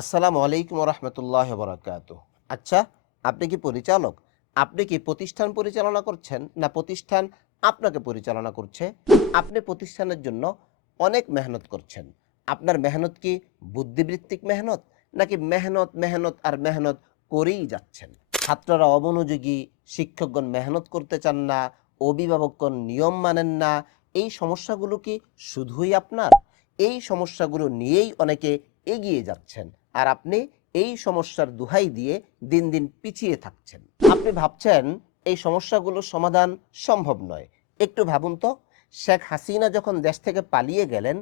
আসসালামু আলাইকুম রহমতুল্লাহ বরাকাত আচ্ছা আপনি কি পরিচালক? আপনি কি প্রতিষ্ঠান পরিচালনা করছেন না প্রতিষ্ঠান আপনাকে পরিচালনা করছে? আপনি প্রতিষ্ঠানের জন্য অনেক মেহনত করছেন। আপনার মেহনত কি বুদ্ধিবৃত্তিক মেহনত? নাকি মেহনত মেহনত আর মেহনত করেই যাচ্ছেন? ছাত্ররা অমনোযোগী শিক্ষকগণ মেহনত করতে চান না, অভিভাবকগণ নিয়ম মানেন না, এই সমস্যাগুলো কি শুধুই আপনার? এই সমস্যাগুলো নিয়েই অনেকে এগিয়ে যাচ্ছেন। আর আপনি এই সমস্যার দুহাই দিয়ে দিন দিন পিছিয়ে থাকছেন। আপনি ভাবছেন এই সমস্যাগুলোর সমাধান সম্ভব নয়। একটু ভাবুন তো, শেখ হাসিনা যখন দেশ থেকে পালিয়ে গেলেন,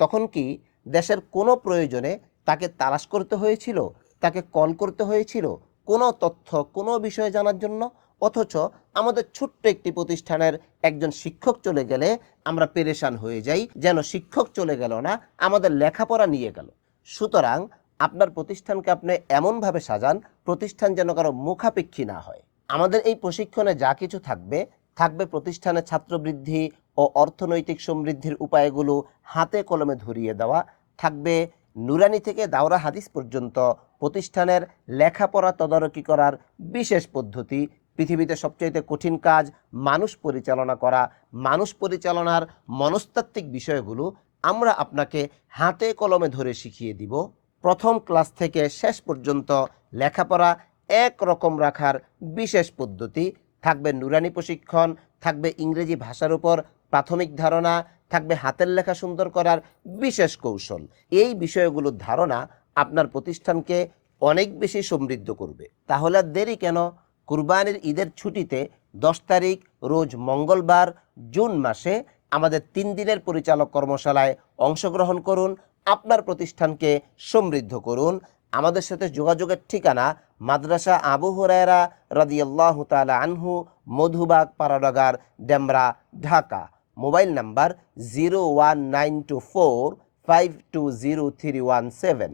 তখন কি দেশের কোনো প্রয়োজনে তাকে তালাশ করতে হয়েছিল, তাকে কল করতে হয়েছিল কোনো তথ্য, কোনো বিষয়ে জানার জন্য? অথচ আমাদের ছোট্ট একটি প্রতিষ্ঠানের একজন শিক্ষক চলে গেলে আমরা পেরেশান হয়ে যাই, যেন শিক্ষক চলে গেল না, আমাদের লেখাপড়া নিয়ে গেল। সুতরাং আপনার প্রতিষ্ঠানকে আপনি এমনভাবে সাজান, প্রতিষ্ঠান যেন কারও মুখাপেক্ষী না হয়। আমাদের এই প্রশিক্ষণে যা কিছু থাকবে থাকবে প্রতিষ্ঠানের ছাত্রবৃদ্ধি ও অর্থনৈতিক সমৃদ্ধির উপায়গুলো হাতে কলমে ধরিয়ে দেওয়া, থাকবে নুরানি থেকে দাওরা হাদিস পর্যন্ত প্রতিষ্ঠানের লেখাপড়া তদারকি করার বিশেষ পদ্ধতি, পৃথিবীতে সবচাইতে কঠিন কাজ মানুষ পরিচালনা করা, মানুষ পরিচালনার মনস্তাত্ত্বিক বিষয়গুলো আমরা আপনাকে হাতে কলমে ধরে শিখিয়ে দিব। প্রথম ক্লাস থেকে শেষ পর্যন্ত লেখাপড়া এক রকম রাখার বিশেষ পদ্ধতি। থাকবে নুরানি প্রশিক্ষণ, থাকবে ইংরেজি ভাষার উপর প্রাথমিক ধারণা, থাকবে হাতের লেখা সুন্দর করার বিশেষ কৌশল। এই বিষয়গুলোর ধারণা আপনার প্রতিষ্ঠানকে অনেক বেশি সমৃদ্ধ করবে। তাহলে দেরি কেন? কুরবানির ঈদের ছুটিতে দশ তারিখ, রোজ মঙ্গলবার, জুন মাসে আমাদের তিন দিনের পরিচালক কর্মশালায় অংশগ্রহণ করুন। আপনার প্রতিষ্ঠানকে সমৃদ্ধ করুন। আমাদের সাথে যোগাযোগের ঠিকানা মাদ্রাসা আবু হরায়রা রাদিয়াল্লাহু তালা আনহু, Madhubagh, Paradagar, Demra, Dhaka. Mobile number zero one nine two four five two zero three one seven.